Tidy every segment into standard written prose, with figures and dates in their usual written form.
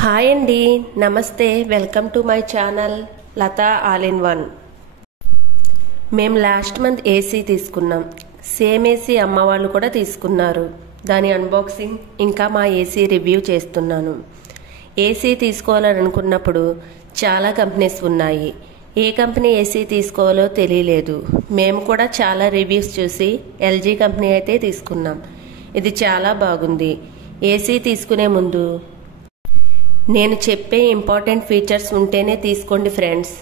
Hi అండి, నమస్తే. Welcome to my channel Lata all in one. మేము లాస్ట్ మంత్ ఏసీ తీసుకున్నాం. సేమ్ ఏసీ అమ్మ వాళ్ళు కూడా తీసుకున్నారు. దాని అన్బాక్సింగ్ ఇంకా మా ఏసీ రివ్యూ చేస్తున్నాను. ఏసీ తీసుకోవాలని అనుకున్నప్పుడు చాలా కంపెనీస్ ఉన్నాయి. ఏ కంపెనీ ఏసీ తీసుకోవాలో తెలియలేదు. మేము కూడా చాలా రివ్యూస్ చూసి ఎల్జీ కంపెనీ అయితే తీసుకున్నాం. ఇది చాలా బాగుంది. ఏసీ తీసుకునే ముందు నేను చెప్పే ఇంపార్టెంట్ ఫీచర్స్ ఉంటేనే తీసుకోండి ఫ్రెండ్స్.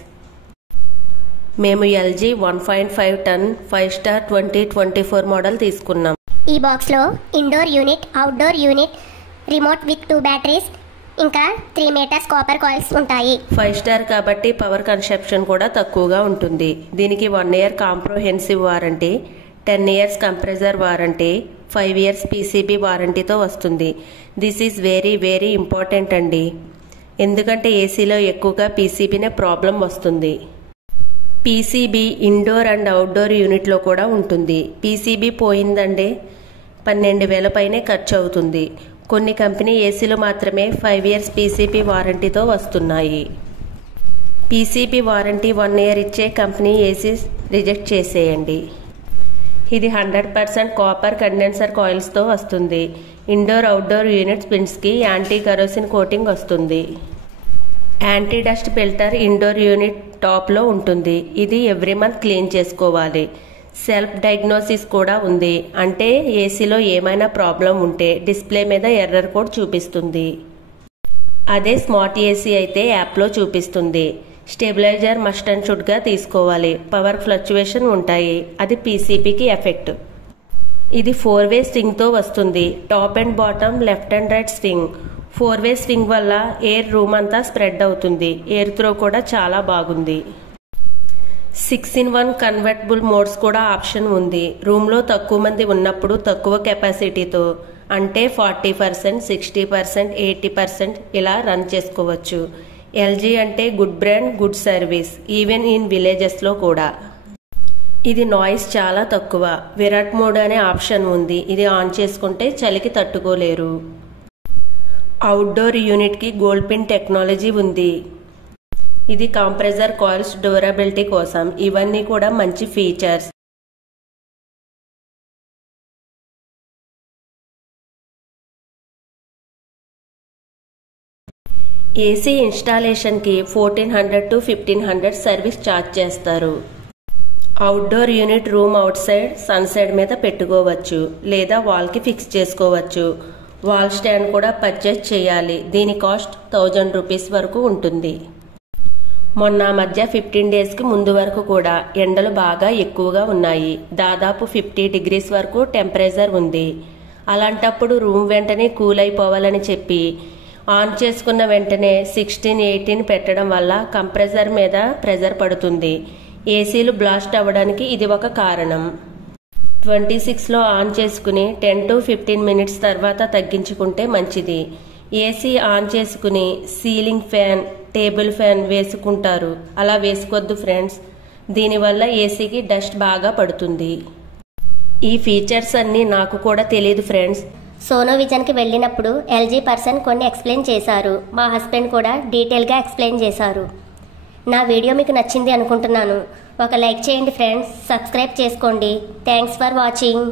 మేము ఎల్జీ 1.5 టన్ 5 స్టార్ 2024 మోడల్ తీసుకున్నాం. ఈ బాక్స్లో indoor unit, outdoor unit, remote with 2 batteries, ఇంకా 3 మీటర్స్ కాపర్ కాయిల్స్ ఉంటాయి. 5 స్టార్ కాబట్టి పవర్ కన్సప్షన్ కూడా తక్కువగా ఉంటుంది. దీనికి 1 year comprehensive warranty, 10 years compressor warranty, 5 years PCB వారంటీతో వస్తుంది. This is very very important అండి. ఎందుకంటే ఏసీలో ఎక్కువగా పీసీబీనే ప్రాబ్లం వస్తుంది. పీసీబీ ఇండోర్ అండ్ అవుట్డోర్ యూనిట్లో కూడా ఉంటుంది. పీసీబీ పోయిందంటే 12,000 పైనే ఖర్చు అవుతుంది. కొన్ని కంపెనీ ఏసీలు మాత్రమే 5 ఇయర్స్ పీసీబీ వారంటీతో వస్తున్నాయి. పీసీబీ వారంటీ 1 ఇయర్ ఇచ్చే కంపెనీ ఏసీ రిజెక్ట్ చేసేయండి. ఇది 100% కాపర్ కండెన్సర్ కాయిల్స్తో వస్తుంది. ఇండోర్ అవుట్డోర్ యూనిట్ పిన్స్కి యాంటీ కరోసిన్ కోటింగ్ వస్తుంది. Anti dust filter indoor unit టాప్లో ఉంటుంది. ఇది ఎవ్రీ మంత్ క్లీన్ చేసుకోవాలి. సెల్ఫ్ డయాగ్నోసిస్ కూడా ఉంది. అంటే ఏసీలో ఏమైనా ప్రాబ్లం ఉంటే డిస్ప్లే మీద ఎర్రర్ కోడ్ చూపిస్తుంది. అదే స్మార్ట్ ఏసీ అయితే యాప్లో చూపిస్తుంది. స్టెబిలైజర్ మస్ట్ అండ్ షుడ్గా తీసుకోవాలి. పవర్ ఫ్లక్చువేషన్ ఉంటాయి. అది పీసీబీకి ఎఫెక్ట్. ఇది 4-వే స్వింగ్తో వస్తుంది. Top and bottom, left and right swing. 4-వే స్వింగ్ వల్ల ఎయిర్ రూమ్ అంతా స్ప్రెడ్ అవుతుంది. ఎయిర్ త్రో కూడా చాలా బాగుంది. 6-in-1 కన్వర్టబుల్ మోడ్స్ కూడా ఆప్షన్ ఉంది. రూమ్లో తక్కువ మంది ఉన్నప్పుడు తక్కువ కెపాసిటీతో అంటే 40%, 60%, 80% ఇలా రన్ చేసుకోవచ్చు. ఎల్జీ అంటే good brand, good service, even in విలేజెస్లో కూడా. ఇది నాయిస్ చాలా తక్కువ. విరాట్ మోడ్ అనే ఆప్షన్ ఉంది. ఇది ఆన్ చేసుకుంటే చలికి తట్టుకోలేరు. అవుట్డోర్ యూనిట్కి గోల్డ్ పిన్ టెక్నాలజీ ఉంది. ఇది కంప్రెసర్ కాయిల్స్ డ్యూరబిలిటీ కోసం. ఇవన్నీ కూడా మంచి ఫీచర్స్. ఏసీ ఇన్స్టాలేషన్కి 1400 to 1500 సర్వీస్ ఛార్జ్ చేస్తారు. Outdoor unit room outside sun side మీద పెట్టుకోవచ్చు లేదా వాల్కి ఫిక్స్ చేసుకోవచ్చు. వాల్ స్టాండ్ కూడా పర్చేస్ చేయాలి. దీని కాస్ట్ 1000 రూపీస్ వరకు ఉంటుంది. మొన్న మధ్య 15 డేస్కి ముందు వరకు కూడా ఎండలు బాగా ఎక్కువగా ఉన్నాయి. దాదాపు 50 degrees వరకు టెంపరేచర్ ఉంది. అలాంటప్పుడు రూమ్ వెంటనే కూల్ అయిపోవాలని చెప్పి ఆన్ చేసుకున్న వెంటనే 16, 18 పెట్టడం వల్ల కంప్రెసర్ మీద ప్రెజర్ పడుతుంది. ఏసీలు బ్లాస్ట్ అవ్వడానికి ఇది ఒక కారణం. 26లో ఆన్ చేసుకుని 10 to 15 minutes తర్వాత తగ్గించుకుంటే మంచిది. ఏసీ ఆన్ చేసుకుని సీలింగ్ ఫ్యాన్, టేబుల్ ఫ్యాన్ వేసుకుంటారు. అలా వేసుకోవద్దు ఫ్రెండ్స్. దీనివల్ల ఏసీకి డస్ట్ బాగా పడుతుంది. ఈ ఫీచర్స్ అన్నీ నాకు కూడా తెలియదు ఫ్రెండ్స్. సోనో విజన్కి వెళ్ళినప్పుడు ఎల్జీ పర్సన్ కొన్ని ఎక్స్ప్లెయిన్ చేశారు. మా హస్బెండ్ కూడా డీటెయిల్గా ఎక్స్ప్లెయిన్ చేశారు. నా వీడియో మీకు నచ్చింది అనుకుంటున్నాను. ఒక లైక్ చేయండి ఫ్రెండ్స్. సబ్స్క్రైబ్ చేసుకోండి. Thanks for watching.